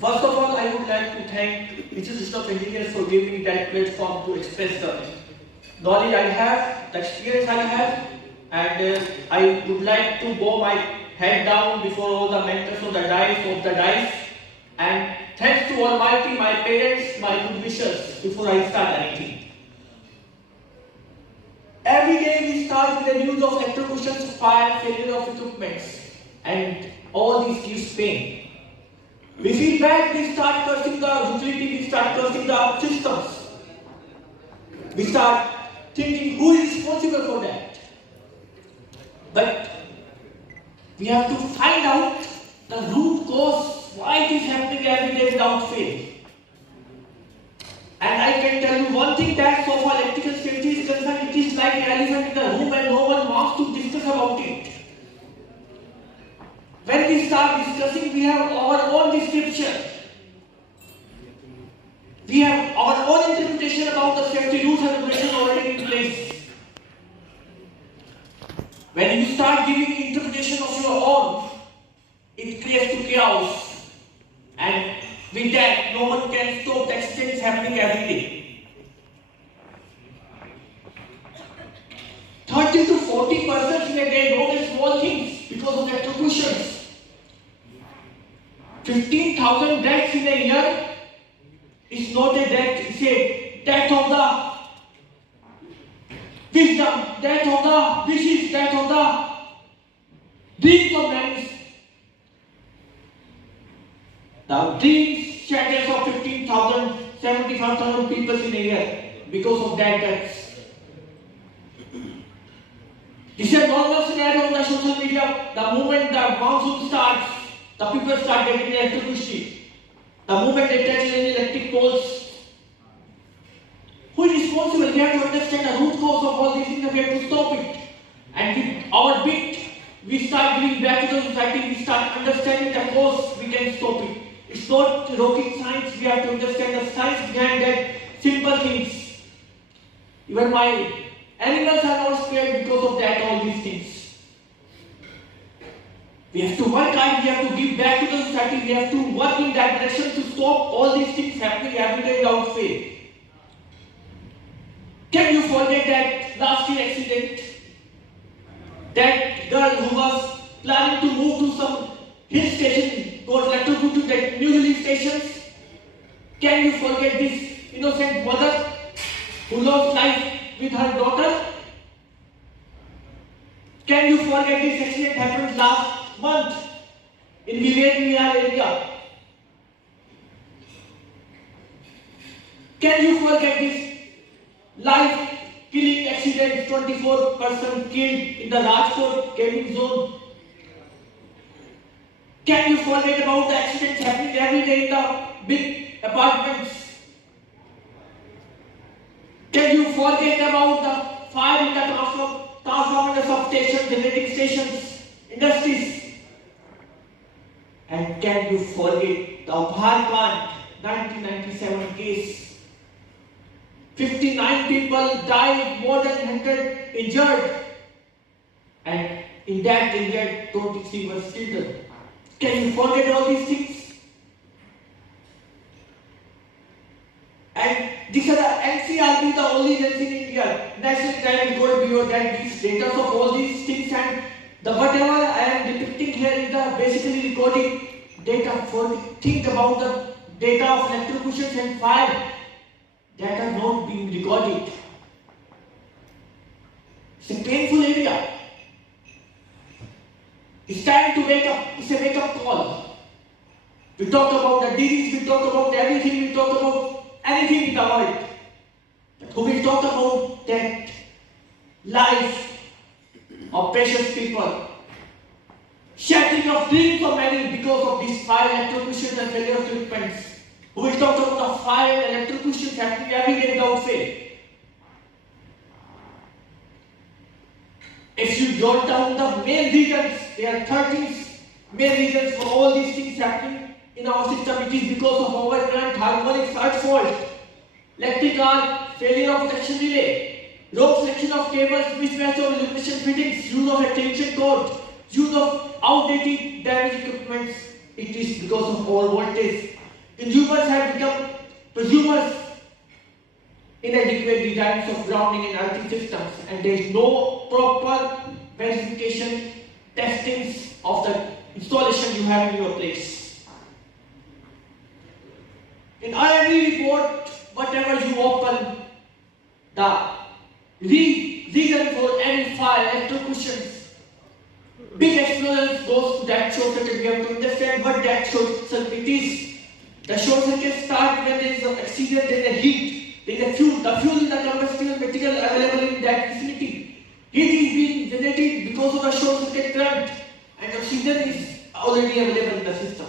First of all, I would like to thank Institute of Engineers for giving me that platform to express the knowledge I have, the experience I have, and I would like to bow my head down before all the mentors of the dice, and thanks to Almighty, my parents, my good wishes before I start anything. Every day we start with the news of electrocutions, fire, failure of equipments, and all this gives pain. We feel bad, we start cursing the utility, we start cursing the systems. We start thinking who is responsible for that. But we have to find out the root cause, why it is happening every day without fail. And I can tell you one thing, that so far electrical safety is concerned, it is like an elephant in the room and no one wants to discuss about it. When we start discussing, we have our own description. We have our own interpretation about the safety rules and regulations already in place. When you start giving interpretation of your own, it creates chaos. And with that, no one can stop the accidents happening every day. 30 to 40% in a day, not small things because of electrocutions. 15,000 deaths in a year is not a death, it's a death of the wisdom, death of the wishes, death of the dreams of men. The dreams shatters of 15,000, 75,000 people in a year because of that deaths. This is a normal scenario on the social media. The moment the monsoon starts, the people start getting electricity. The moment they touch any electric poles, who is responsible? We have to understand the root cause of all these things and we have to stop it. And with our bit, we start giving back to the society, we start understanding the cause, we can stop it. It's not rocket science, we have to understand the science behind that, simple things. Even my animals are not scared because of that, all these things. We have to work hard, we have to give back to the society, we have to work in that direction to stop all these things happening every day without fail. Can you forget that last year accident? That girl who was planning to move to some hill station got electrocuted to the New Delhi stations. Can you forget this innocent mother who lost life with her daughter? Can you forget this accident happened last month in Vivek area? Can you forget this life-killing accident, 24 persons killed in the Rajkot gaming zone? Can you forget about the accidents happening every day in the big apartments? Can you forget about the fire in the transformer substations, generating stations, industries? And can you forget the Bhar plant 1997 case? 59 people died, more than 100 injured, and in that injured 23 were children. Can you forget all these things? And these are the NCRB, the only agency in India, National Crime Record Bureau, that gives data of all these things, and the whatever I am depicting here is the basically recording data. For think about the data of electrocutions and fire that are not being recorded. It's a painful area. It's time to wake up. It's a wake-up call. We talk about the disease, we talk about everything, we talk about anything in the world. But who will talk about that life of precious people? Shattering of dreams of many because of this fire, electrocution and failure of equipments. Who will talk about the fire and electrocution happening every day without fail? If you jot down the main reasons, there are 13 main reasons for all these things happening in our system. It is because of overcurrent, harmonic surge fault, electric arc, failure of connection relay, wrong selection of cables, mismatch of illumination fittings, use of extension cord, use of outdated damaged equipment. It is because of over voltage. Consumers have become presumers inadequate designs of grounding and earthing systems, and there is no proper verification, testings of the installation you have in your place. In every report, whatever you open, the reason for any fire, electrocutions, big explosions goes to that short circuit. We have to understand what that short circuit is. The short circuit starts when there is an accident, there is a heat, there is a fuel. The fuel is the combustible material available in that vicinity. Heat is being generated because of the short circuit current, and oxygen is already available in the system.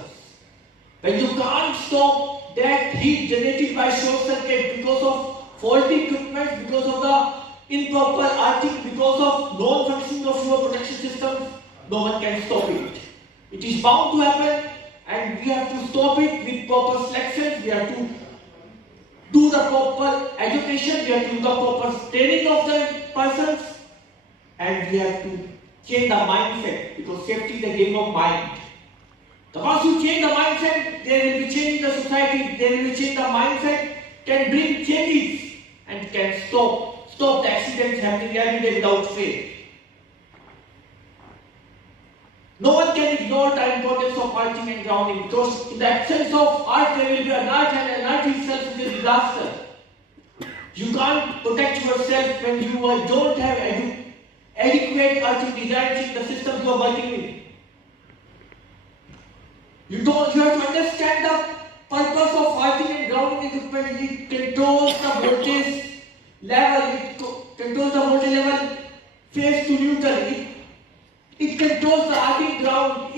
When you can't stop that heat generated by short circuit because of faulty equipment, because of the improper arcing, because of non-functioning of your protection systems, no one can stop it. It is bound to happen, and we have to stop it with proper selection. We have to do the proper education, we have to do the proper training of the persons, and we have to change the mindset, because safety is a game of mind. Once you change the mindset, there will be change in the society, there will be change the mindset, can bring changes and can stop the accidents happening every day without fail. No one can ignore the importance of earthing and grounding, because in the absence of earth there will be an earth, and an earth itself is a disaster. You can't protect yourself when you don't have adequate earthing designs in the systems you are working with. You have to understand the purpose of earthing and grounding equipment. It controls the voltage level, it controls the voltage level phase to neutral. It controls the earthing ground.